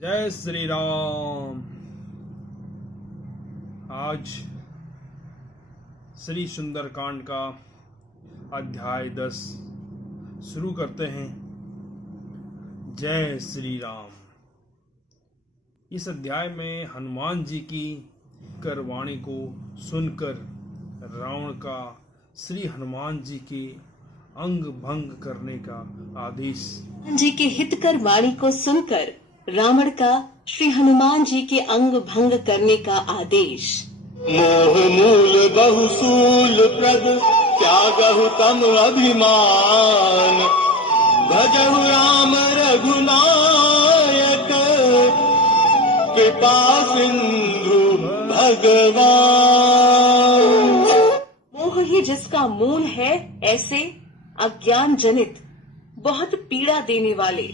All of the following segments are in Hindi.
जय श्री राम। आज श्री सुंदरकांड का अध्याय 10 शुरू करते हैं। जय श्री राम। इस अध्याय में हनुमान जी की करवाणी को सुनकर रावण का श्री हनुमान जी के अंग भंग करने का आदेश। जी के हितकर वाणी को सुनकर रावण का श्री हनुमान जी के अंग भंग करने का आदेश। मोह मूल बहुसूल प्रद त्यागहु तम अभिमान, भजहु राम रघुनायक कृपा सिंधु भगवान। मोह ही जिसका मूल है, ऐसे अज्ञान जनित बहुत पीड़ा देने वाले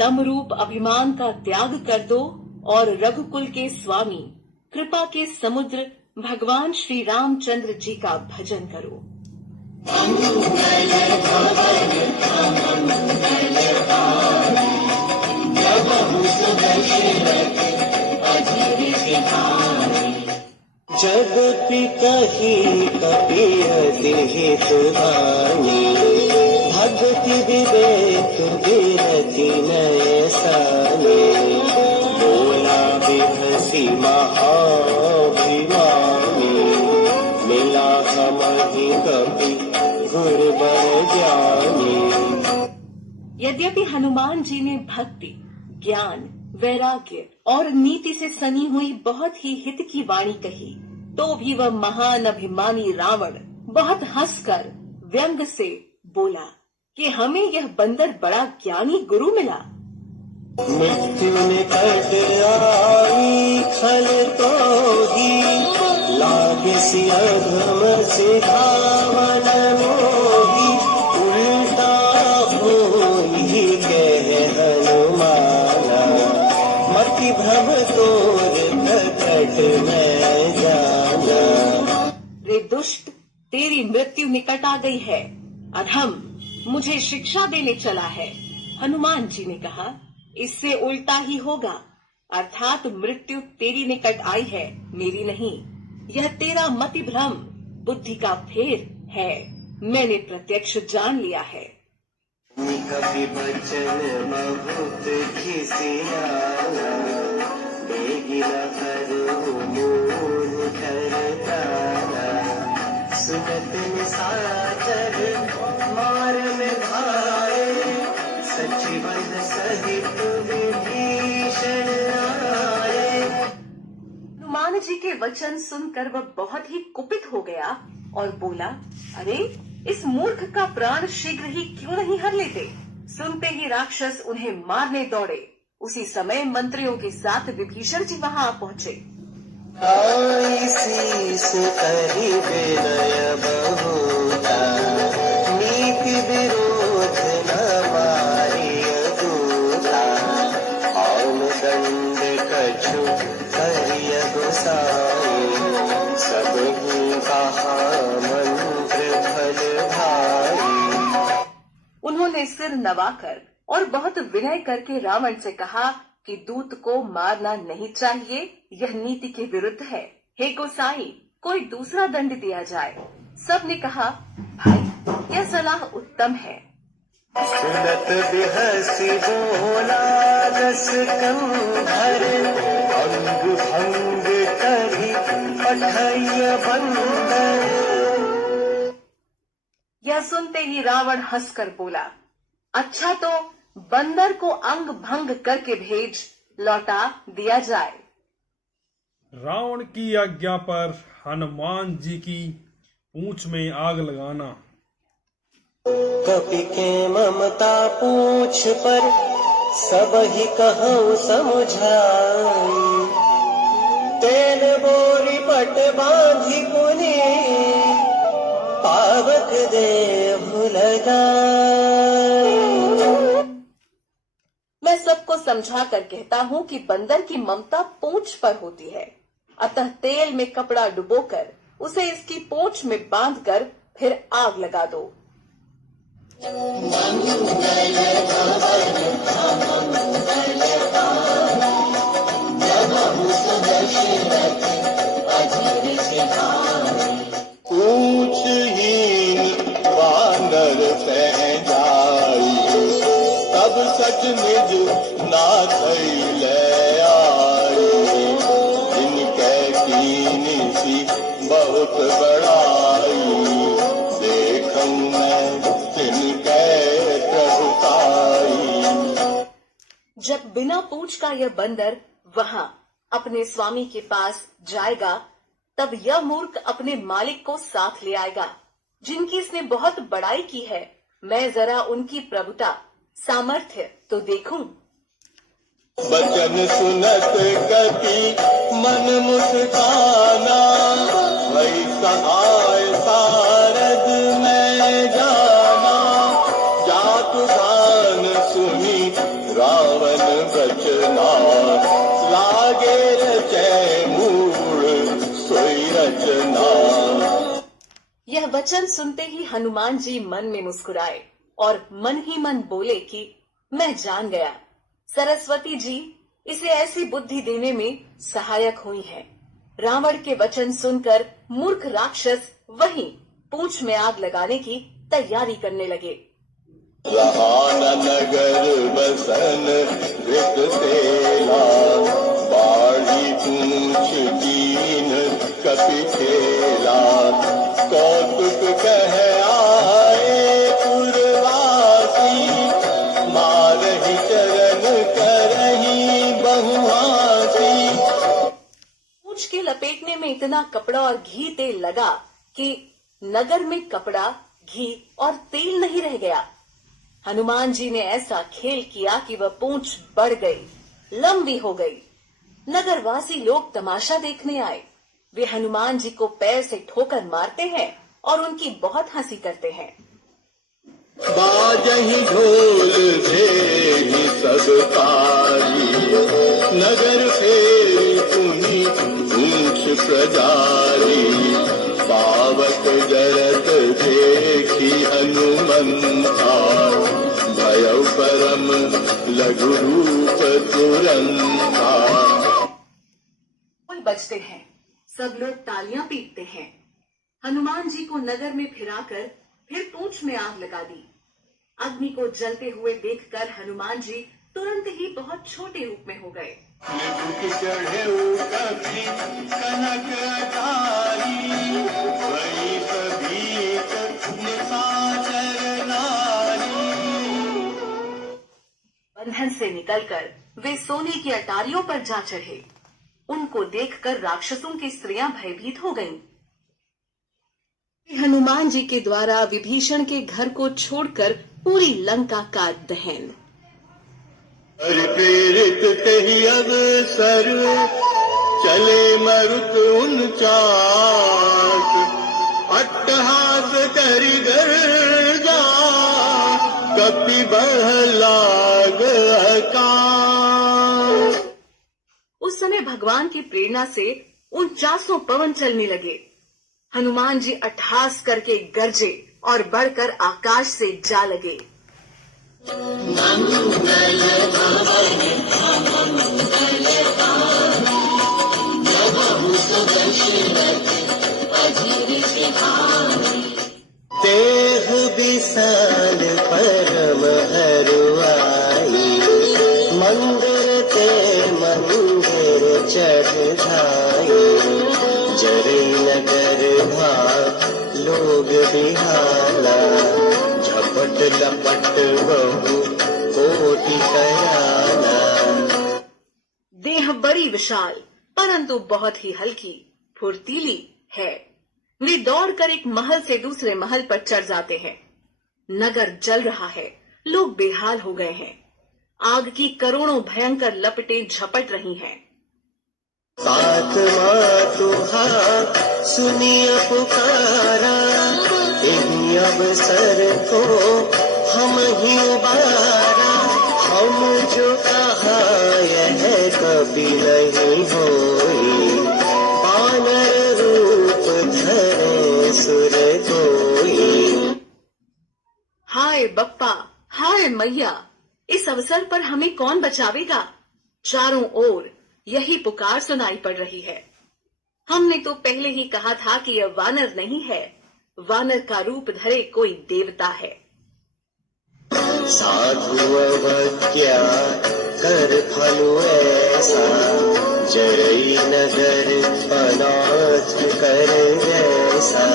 तम रूप अभिमान का त्याग कर दो और रघुकुल के स्वामी कृपा के समुद्र भगवान श्री रामचंद्र जी का भजन करो। जगति कही कपियति हितवाणी, भक्ति विवेक विरति नयसानी। बोला बिहसी महाभिमानी, मिला हमहि कपि गुरुबर ज्ञानी। यद्यपि हनुमान जी ने भक्ति, ज्ञान, वैराग्य और नीति से सनी हुई बहुत ही हित की वाणी कही, तो भी वह महान अभिमानी रावण बहुत हंसकर व्यंग से बोला कि हमें यह बंदर बड़ा ज्ञानी गुरु मिला। मृत्यु निकट आई खल तोहि, लागे सिय अधम सिधावन मोहि। उल्टा होई कह हनुमाना, मति भ्रम तोर प्रकट मैं जाना। रे दुष्ट, तेरी मृत्यु निकट आ गई है। अधम, मुझे शिक्षा देने चला है। हनुमान जी ने कहा, इससे उल्टा ही होगा, अर्थात मृत्यु तेरी निकट आई है, मेरी नहीं। यह तेरा मति भ्रम, बुद्धि का फेर है, मैंने प्रत्यक्ष जान लिया है। कभी बचन बहुत खिसियाना, बेगिला करो मोह करताना। सुनत निशाचर मार में भाए, सचिवन सहित विभीषण आए। हनुमान जी के वचन सुनकर वह बहुत ही कुपित हो गया और बोला, अरे इस मूर्ख का प्राण शीघ्र ही क्यों नहीं हर लेते। सुनते ही राक्षस उन्हें मारने दौड़े। उसी समय मंत्रियों के साथ विभीषण जी वहां पहुंचे। शीस कही विनय बहुता, नीति विरोध न मारिय दूता। औन दंड कछु करिय गोसाई, सब ही कहा मंत्र फल भाई। उन्होंने सिर नवाकर और बहुत विनय करके रावण से कहा कि दूत को मारना नहीं चाहिए, यह नीति के विरुद्ध है। हे गोसाई, कोई दूसरा दंड दिया जाए। सबने कहा, भाई यह सलाह उत्तम है। सुनत बिहसी बोला रस कंधर, अंग भंग करी पठय बंदर। यह सुनते ही रावण हंसकर बोला, अच्छा तो बंदर को अंग भंग करके भेज, लौटा दिया जाए। रावण की आज्ञा पर हनुमान जी की पूंछ में आग लगाना। कपि के ममता पूछ पर, सब ही कहूँ समझाई। तेल बोरी पट बांधी पुनि, पावक देहु लगाई। मैं सबको समझा कर कहता हूँ कि बंदर की ममता पूंछ पर होती है, अतः तेल में कपड़ा डुबोकर उसे इसकी पूंछ में बांधकर फिर आग लगा दो। मंगल भवन सच निज नाथ ले आई, जिनके कीनी बहुत बड़ाई, देखूं मैं तिनके प्रभुताई। जब बिना पूछ का यह बंदर वहां अपने स्वामी के पास जाएगा, तब यह मूर्ख अपने मालिक को साथ ले आएगा, जिनकी इसने बहुत बड़ाई की है। मैं जरा उनकी प्रभुता सामर्थ्य तो देखूं। बचन सुनत कपि मन मुस्काना, वही सहाय सारद में जाना, जातु गान सुनी रावण बचना, लागे रचे मूढ़ सोई रचना। यह वचन सुनते ही हनुमान जी मन में मुस्कुराए और मन ही मन बोले कि मैं जान गया, सरस्वती जी इसे ऐसी बुद्धि देने में सहायक हुई हैं। रावण के वचन सुनकर मूर्ख राक्षस वहीं पूंछ में आग लगाने की तैयारी करने लगे। रहा न नगर बसन रित तेला, बाढ़ी पूंछ कीन कपि खेला, कौतुक कह आए पुरवासी, मारहि चरण करहि बहुआसी। पूंछ के लपेटने में इतना कपड़ा और घी तेल लगा कि नगर में कपड़ा, घी और तेल नहीं रह गया। हनुमान जी ने ऐसा खेल किया कि वह पूंछ बढ़ गई, लंबी हो गई। नगरवासी लोग तमाशा देखने आए। वे हनुमान जी को पैर से ठोकर मारते हैं और उनकी बहुत हंसी करते हैं। बाजहि ढोल भेरी सब तारी, नगर फेरी पुनि पूंछ प्रजारी, पावक जरत देखी हनुमंता, भयउ परम लघु रूप तुरंता। फूल बजते हैं, सब लोग तालियां पीटते हैं। हनुमान जी को नगर में फिराकर फिर पूंछ में आग लगा दी। अग्नि को जलते हुए देखकर हनुमान जी तुरंत ही बहुत छोटे रूप में हो गए। चढ़े कपि कनक अटारी, वही सभीत निशाचर नारी। बंधन से निकलकर वे सोने की अटारियों पर जा चढ़े। उनको देखकर राक्षसों की स्त्रियां भयभीत हो गईं। हनुमान जी के द्वारा विभीषण के घर को छोड़कर पूरी लंका का दहन। हरि प्रेरित तेहि अवसर, चले मरुत 49, अट्टहास करि गर्जा, कपि बढ़ लाग आकाश। उस समय भगवान की प्रेरणा से 49 पवन चलने लगे। हनुमान जी अट्टहास करके गरजे और बढ़कर आकाश से जा लगे। देह विशाल परम हरुआई, मंदिर ते मंदिर चढ़ जाई, जरे नगर भाग लोग बिहाला, झपट लपट बहु कोटि कयाना। देह बड़ी विशाल परंतु बहुत ही हल्की फुर्तीली है। वे दौड़कर एक महल से दूसरे महल पर चढ़ जाते हैं। नगर जल रहा है, लोग बेहाल हो गए हैं। आग की करोड़ों भयंकर लपटें झपट रही हैं। साथ मातुहा सुनिया पुकारा, इन्हीं अवसर को हम ही उबारा, हम जो कहा यह कभी नहीं होई, वानर रूप धरे सुर कोई। हाय बप्पा, हाय मैया, इस अवसर पर हमें कौन बचावेगा? चारों ओर यही पुकार सुनाई पड़ रही है। हमने तो पहले ही कहा था कि यह वानर नहीं है, वानर का रूप धरे कोई देवता है। साधु अवज्ञा कर फल ऐसा, जरई नगर अनाथ कर जैसा।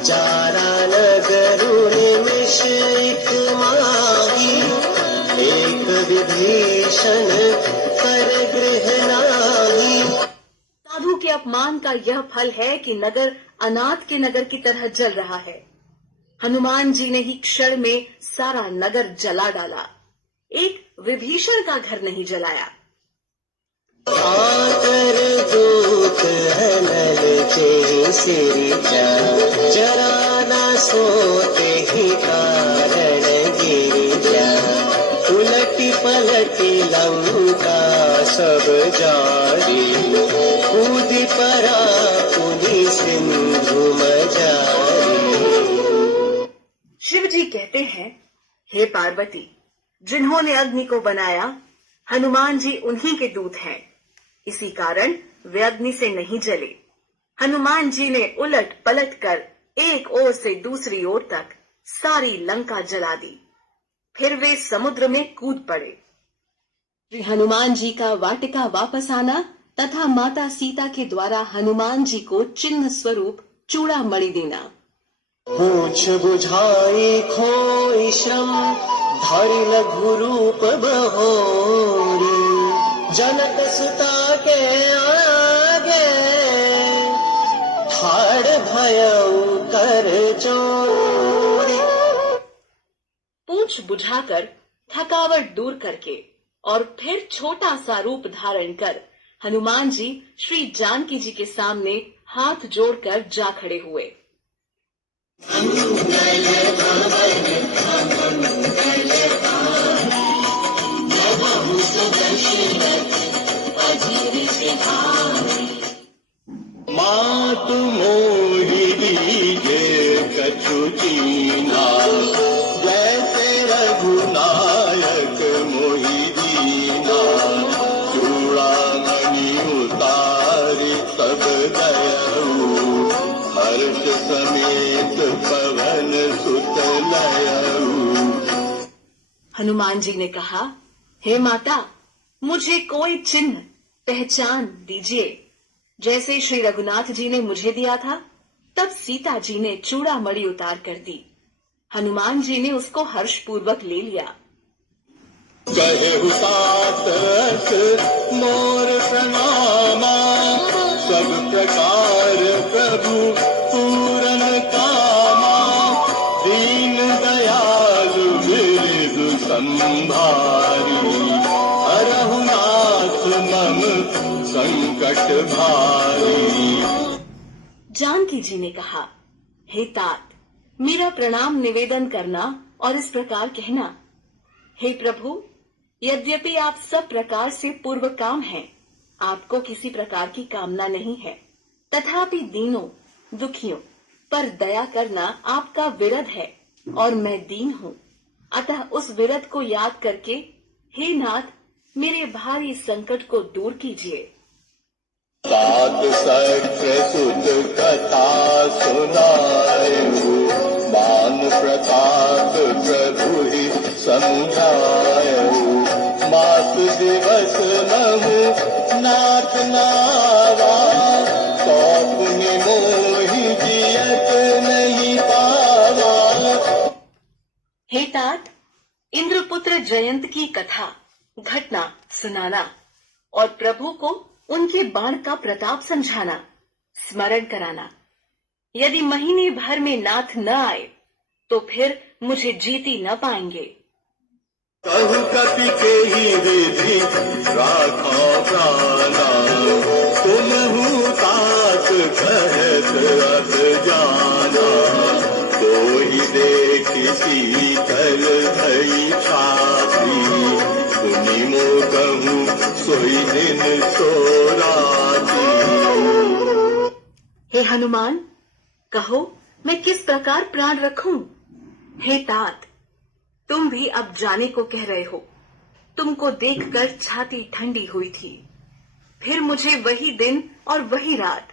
जारा नगर निमिष एक माही, एक विभीषण कर गृह नाही। साधु के अपमान का यह फल है कि नगर अनाथ के नगर की तरह जल रहा है। हनुमान जी ने ही क्षण में सारा नगर जला डाला, एक विभीषण का घर नहीं जलाया। आकर दूत अनल के सिरजा, जरा न सोते ही कारण गिरजा। उलटी पलटी लंका सब जारी, कूद परा पुनि सिंधु मजारी। शिव जी कहते हैं, हे पार्वती, जिन्होंने अग्नि को बनाया, हनुमान जी उन्हीं के दूत हैं। इसी कारण वे अग्नि से नहीं जले। हनुमान जी ने उलट पलट कर एक ओर से दूसरी ओर तक सारी लंका जला दी। फिर वे समुद्र में कूद पड़े। श्री हनुमान जी का वाटिका वापस आना तथा माता सीता के द्वारा हनुमान जी को चिन्ह स्वरूप चूड़ामणि देना। पूछ बुझाई खोई श्रम, धरि लघु रूप बहोरी। जनक सुता के आगे, ठाड़ भयउ कर जोरी। पूछ बुझाकर थकावट दूर करके और फिर छोटा सा रूप धारण कर हनुमान जी श्री जानकी जी के सामने हाथ जोड़कर जा खड़े हुए। मातु मोहि दीजे कछु दीना, जैसे रघुनायक मोहि दीना। चूड़ामणि उतारि तब दयऊ, हर्ष समेत पवन सुत लयऊ। हनुमान जी ने कहा, हे माता, मुझे कोई चिन्ह पहचान दीजिए। जैसे श्री रघुनाथ जी ने मुझे दिया था, तब सीता जी ने चूड़ामणि उतार कर दी। हनुमान जी ने उसको हर्षपूर्वक ले लिया। कहे तात मोर प्रणामा, सब प्रकार प्रभु पूरन कामा। दीन दयालु बिरधु संभारी, हरहु नाथ मम संकट भारी। जानकी जी ने कहा, हे तात, मेरा प्रणाम निवेदन करना और इस प्रकार कहना, हे प्रभु, यद्यपि आप सब प्रकार से पूर्व काम हैं, आपको किसी प्रकार की कामना नहीं है, तथापि दीनों दुखियों पर दया करना आपका विरध है और मैं दीन हूँ। अतः उस विरध को याद करके हे नाथ, मेरे भारी संकट को दूर कीजिए। तात सख्य सुत कथा सुनायु, मान प्रताप प्रभु ही समझायु। मास दिवस महु नाथ नावा, तो पुनि मोहि जियत नहीं पावा। हे तात, इंद्रपुत्र जयंत की कथा घटना सुनाना और प्रभु को उनके बाण का प्रताप समझाना, स्मरण कराना। यदि महीने भर में नाथ न आए तो फिर मुझे जीती न पाएंगे। कहु कपि के ही विधि राखो प्राणा, तुमहु तात कहत अत जाना। कोई देखि शीतल भई छाती, सुनि मो कहूँ सोई दिन सो राती। हे हनुमान, कहो मैं किस प्रकार प्राण रखूं? हे तात, तुम भी अब जाने को कह रहे हो। तुमको देखकर छाती ठंडी हुई थी। फिर मुझे वही दिन और वही रात